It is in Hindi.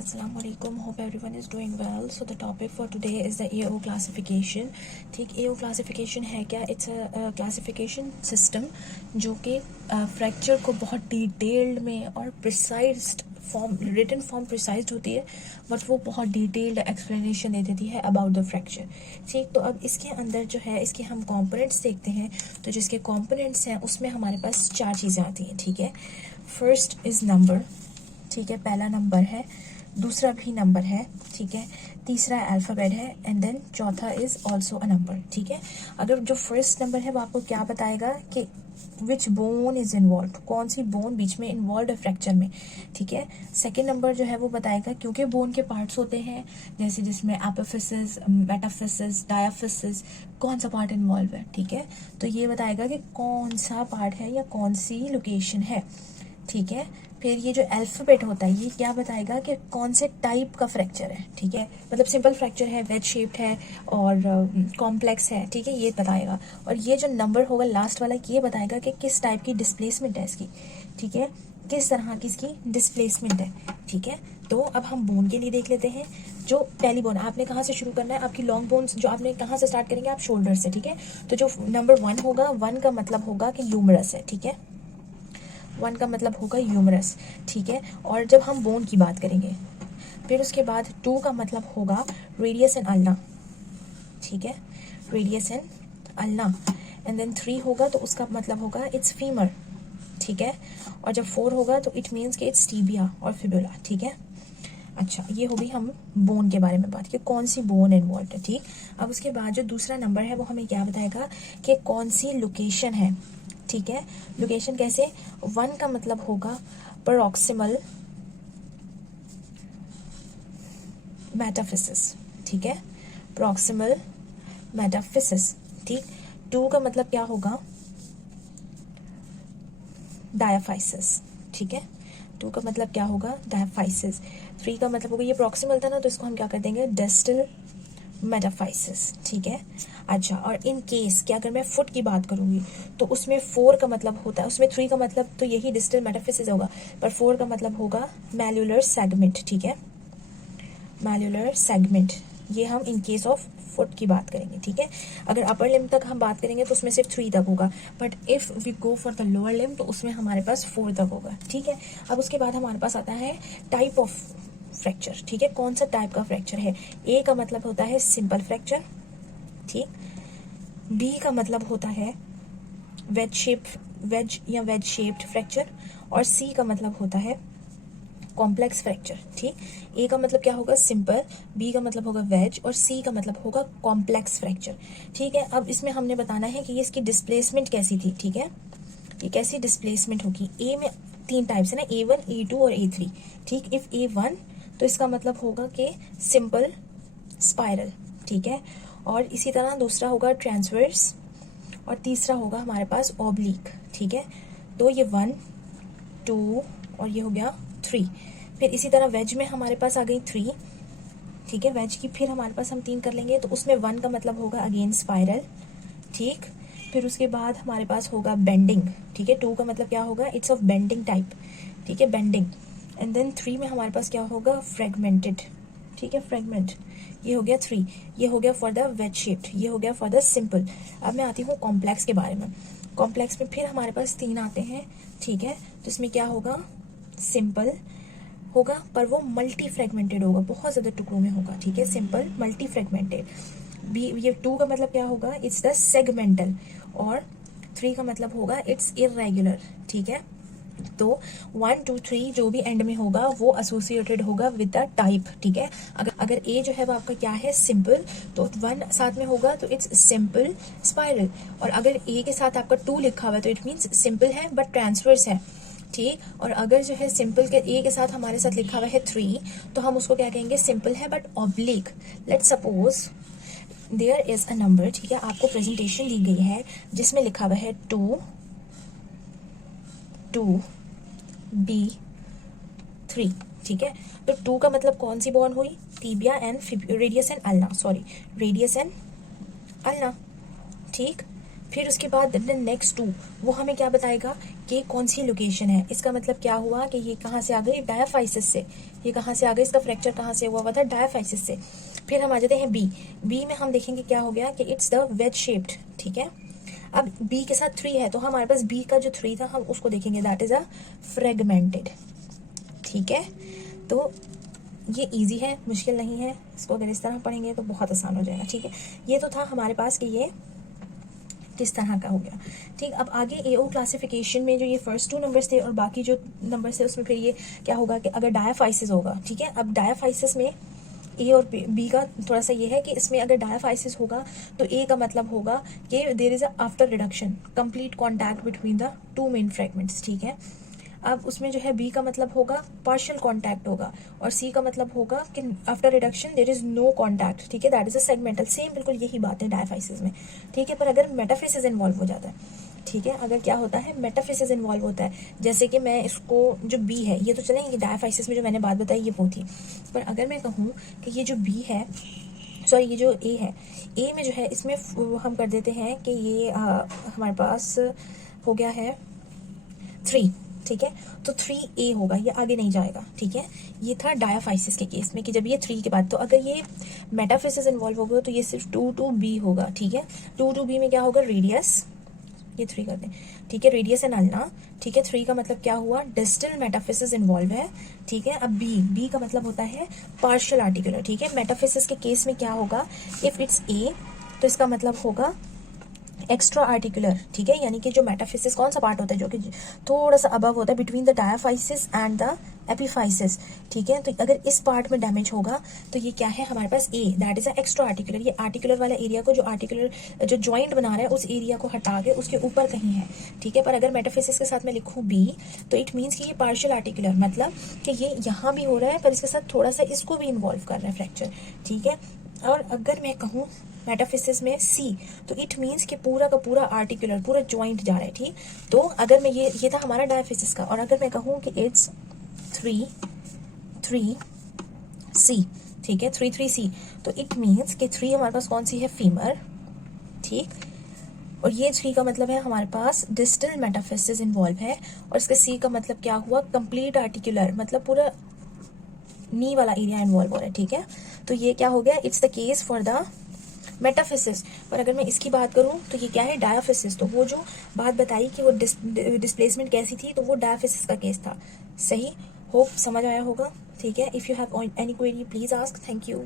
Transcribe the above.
Assalamualaikum. Hope everyone is doing well. So the topic for today is the AO classification. ठीक, AO classification है क्या? It's a classification system जो कि फ्रैक्चर को बहुत डिटेल्ड में और precised form, written form precised होती है, बट वो बहुत डिटेल्ड एक्सप्लेनेशन दे देती है अबाउट द फ्रैक्चर. ठीक, तो अब इसके अंदर जो है इसके हम कंपोनेंट्स देखते हैं. तो जिसके कंपोनेंट्स हैं उसमें हमारे पास चार चीज़ें आती हैं. ठीक है, फर्स्ट इज़ नंबर. ठीक है, पहला नंबर है, दूसरा भी नंबर है. ठीक है, तीसरा अल्फ़ाबेट है, एंड देन चौथा इज़ ऑल्सो अ नंबर. ठीक है, अगर जो फर्स्ट नंबर है वो आपको क्या बताएगा कि विच बोन इज़ इन्वॉल्व, कौन सी बोन बीच में इन्वॉल्व है फ्रैक्चर में. ठीक है, सेकेंड नंबर जो है वो बताएगा, क्योंकि बोन के पार्ट्स होते हैं जैसे जिसमें एपिफिसिस, मेटाफिसिस, डायाफिसिस, कौन सा पार्ट इन्वॉल्व है. ठीक है, तो ये बताएगा कि कौन सा पार्ट है या कौन सी लोकेशन है. ठीक है, फिर ये जो अल्फ़ाबेट होता है ये क्या बताएगा कि कौन से टाइप का फ्रैक्चर है. ठीक है, मतलब सिंपल फ्रैक्चर है, वेज शेप्ड है और कॉम्प्लेक्स है. ठीक है, ये बताएगा. और ये जो नंबर होगा लास्ट वाला ये बताएगा कि किस टाइप की डिस्प्लेसमेंट है इसकी. ठीक है, किस तरह की इसकी डिस्प्लेसमेंट है. ठीक है, तो अब हम बोन के लिए देख लेते हैं. जो पहली बोन आपने कहाँ से शुरू करना है, आपकी लॉन्ग बोन्स जो आपने कहाँ से स्टार्ट करेंगे, आप शोल्डर से. ठीक है, तो जो नंबर 1 होगा, 1 का मतलब होगा कि ह्यूमरस है. ठीक है, 1 का मतलब होगा ह्यूमरस. ठीक है, और जब हम बोन की बात करेंगे फिर उसके बाद 2 का मतलब होगा रेडियस एंड अल्ना. ठीक है, radius and ulna. And then 3 होगा तो उसका मतलब होगा इट्स फीमर. ठीक है, और जब 4 होगा तो इट मीन्स कि इट्स टीबिया और फिबुला. ठीक है, अच्छा, ये हो गई हम बोन के बारे में बात कि कौन सी बोन इन्वॉल्व है. ठीक, अब उसके बाद जो दूसरा नंबर है वो हमें क्या बताएगा कि कौन सी लोकेशन है. ठीक है, लोकेशन कैसे, 1 का मतलब होगा प्रॉक्सिमल मेटाफिसिस. ठीक है, प्रॉक्सिमल मेटाफिसिस. ठीक, 2 का मतलब क्या होगा, डायाफाइसिस. ठीक है, 2 का मतलब क्या होगा, डायाफाइसिस. 3 का मतलब होगा, ये प्रॉक्सिमल था ना तो इसको हम क्या कर देंगे, डिस्टल मेटाफाइसिस. ठीक है, अच्छा, और इन केस कि अगर मैं फुट की बात करूंगी तो उसमें 4 का मतलब होता है, उसमें 3 का मतलब तो यही डिस्टल मेटाफिसिस होगा, पर 4 का मतलब होगा मैल्युलर सेगमेंट. ठीक है, मैल्युलर सेगमेंट, ये हम इन केस ऑफ फुट की बात करेंगे. ठीक है, अगर अपर लिम्ब तक हम बात करेंगे तो उसमें सिर्फ 3 तक होगा, but if we go for the lower limb तो उसमें हमारे पास 4 तक होगा. ठीक है, अब उसके बाद हमारे पास आता है टाइप ऑफ फ्रैक्चर. ठीक है, कौन सा टाइप का फ्रैक्चर है. ए का मतलब होता है सिंपल फ्रैक्चर. ठीक, बी का मतलब होता है वेज या वेज शेप्ड फ्रैक्चर, और सी का मतलब होता है कॉम्प्लेक्स फ्रैक्चर. ठीक, ए का मतलब क्या होगा, सिंपल, बी का मतलब होगा वेज, और सी का मतलब होगा कॉम्प्लेक्स फ्रैक्चर. ठीक है, अब इसमें हमने बताना है कि ये इसकी डिस्प्लेसमेंट कैसी थी. ठीक है, ये कैसी डिस्प्लेसमेंट होगी. ए में 3 टाइप्स है ना, A1, A2 और A3. ठीक, इफ A1 तो इसका मतलब होगा कि सिंपल स्पाइरल. ठीक है, और इसी तरह दूसरा होगा ट्रांसवर्स, और तीसरा होगा हमारे पास ऑब्लिक. ठीक है, तो ये 1, 2 और ये हो गया 3. फिर इसी तरह वेज में हमारे पास आ गई 3. ठीक है, वेज की फिर हमारे पास हम 3 कर लेंगे, तो उसमें 1 का मतलब होगा अगेन स्पाइरल. ठीक, फिर उसके बाद हमारे पास होगा बेंडिंग. ठीक है, 2 का मतलब क्या होगा, इट्स ऑफ बेंडिंग टाइप. ठीक है, बेंडिंग. एंड देन 3 में हमारे पास क्या होगा, फ्रेगमेंटेड. ठीक है, फ्रेगमेंट, ये हो गया 3. ये हो गया फॉर द वेज शेप्ड, ये हो गया फॉर द सिंपल. अब मैं आती हूँ कॉम्प्लेक्स के बारे में. कॉम्प्लेक्स में फिर हमारे पास 3 आते हैं. ठीक है, तो इसमें क्या होगा, सिंपल होगा पर वो मल्टी फ्रेगमेंटेड होगा, बहुत ज़्यादा टुकड़ों में होगा. ठीक है, सिंपल मल्टी फ्रेगमेंटेड. बी, ये 2 का मतलब क्या होगा, इट्स द सेगमेंटल, और 3 का मतलब होगा इट्स इरेगुलर. ठीक है, तो 1, 2, 3 जो भी एंड में होगा वो एसोसिएटेड होगा विद द टाइप. ठीक है, अगर ए जो है वो आपका क्या है, सिंपल, तो 1 साथ में होगा तो इट्स सिंपल स्पाइरल, और अगर ए के साथ आपका 2 लिखा हुआ है तो इट मीन्स सिंपल है बट ट्रांसवर्स है. ठीक, और अगर जो है सिंपल के ए के साथ हमारे साथ लिखा हुआ है 3 तो हम उसको क्या कहेंगे, सिंपल है but oblique. Let's suppose there is a number. ठीक है, आपको प्रेजेंटेशन दी गई है जिसमें लिखा हुआ है 2B3. ठीक है, तो 2 का मतलब कौन सी बोन हुई, tibia and radius and ulna, sorry, radius and ulna. ठीक, फिर उसके बाद नेक्स्ट 2 वो हमें क्या बताएगा कि कौन सी लोकेशन है. इसका मतलब क्या हुआ कि ये कहाँ से आ गई, डायाफाइसिस से. ये कहाँ से आ गया, इसका फ्रैक्चर कहाँ से हुआ था, डायाफाइसिस से। फिर हम आ जाते हैं बी में हम देखेंगे क्या हो गया कि इट्स द वेज शेप्ड, ठीक है। अब बी के साथ 3 है तो हमारे पास बी का जो 3 था हम उसको देखेंगे, दैट इज अ फ्रेगमेंटेड, ठीक है। तो ये इजी है, मुश्किल नहीं है, इसको अगर इस तरह पढ़ेंगे तो बहुत आसान हो जाएगा, ठीक है। ये तो था हमारे पास कि ये किस तरह का हो गया, ठीक। अब आगे एओ क्लासिफिकेशन में जो ये फर्स्ट 2 नंबर्स थे और बाकी जो नंबर्स थे उसमें फिर ये क्या होगा कि अगर डायाफाइसिस होगा, ठीक है। अब डायाफाइसिस में ए और बी का थोड़ा सा ये है कि इसमें अगर डायाफाइसिस होगा तो ए का मतलब होगा कि there is a after reduction complete contact between the 2 main fragments, ठीक है। अब उसमें जो है बी का मतलब होगा पार्शियल कांटेक्ट होगा और सी का मतलब होगा कि after reduction there is no contact, ठीक है, that is a segmental. Same बिल्कुल यही बात है डायाफाइसिस में, ठीक है। पर अगर मेटाफिसिस इन्वॉल्व हो जाता है, ठीक है, अगर क्या होता है मेटाफिसिस इन्वॉल्व होता है, जैसे कि मैं इसको जो बी है ये तो चलेंगे डायाफाइसिस में जो मैंने बात बताई ये वो थी, पर अगर मैं कहूँ कि ये जो बी है, सॉरी ये जो ए है, ए में जो है इसमें हम कर देते हैं कि ये हमारे पास हो गया है 3, ठीक है। तो 3A होगा, ये आगे नहीं जाएगा, ठीक है। ये था डायाफाइसिस के केस में कि जब ये 3 के बाद, तो अगर ये मेटाफिसिस इन्वॉल्व होगा तो ये सिर्फ 2 होगा, ठीक है। 2 में क्या होगा, रेडियस, ये 3 कर दें, ठीक है, रेडियस एंड अल्ना, ठीक है। 3 का मतलब क्या हुआ, डिस्टल मेटाफिसिस इन्वॉल्व है, ठीक है। अब बी का मतलब होता है पार्शियल आर्टिकुलर, ठीक है। मेटाफिसिस के केस में क्या होगा, इफ इट्स ए तो इसका मतलब होगा एक्स्ट्रा आर्टिकुलर, ठीक है, यानी कि जो मेटाफिसिस कौन सा पार्ट होता है जो कि थोड़ा सा अबव होता है between the diaphysis and the epiphysis, ठीक है। तो अगर इस पार्ट में डैमेज होगा तो ये क्या है हमारे पास A, that is a extra articular. ये आर्टिकुलर वाला एरिया को जो आर्टिकुलर जो जॉइंट बना रहा है उस एरिया को हटा के उसके ऊपर कहीं है, ठीक है। पर अगर मेटाफिसिस के साथ मैं लिखूं बी तो इट मीन्स कि ये पार्शियल आर्टिकुलर, मतलब कि ये यहाँ भी हो रहा है पर इसके साथ थोड़ा सा इसको भी इन्वॉल्व कर रहा है फ्रैक्चर, ठीक है। और अगर मैं कहूँ मेटाफिसिस में सी तो इट मीन्स कि पूरा का पूरा आर्टिकुलर पूरा जॉइंट जा रहा है, ठीक। तो अगर मैं ये था हमारा डायाफिसिस का, और अगर मैं कहूँ कि इट्स 3 सी, ठीक है, 3 सी, तो इट मीन्स कि 3 हमारे पास कौन सी है, फीमर, ठीक। और ये 3 का मतलब है हमारे पास डिस्टल मेटाफिसिस इन्वॉल्व है, और इसके सी का मतलब क्या हुआ, कंप्लीट आर्टिकुलर, मतलब पूरा नी वाला एरिया इन्वॉल्व हो रहा है, ठीक है। तो ये क्या हो गया, it's the case for the metaphysis. पर अगर मैं इसकी बात करूं तो ये क्या है, डायाफिसिस। तो वो जो बात बताई कि वो डिस्प्लेसमेंट कैसी थी तो वो डायाफिसिस का केस था, सही। होप समझ आया होगा, ठीक है। If you have any query please ask, thank you.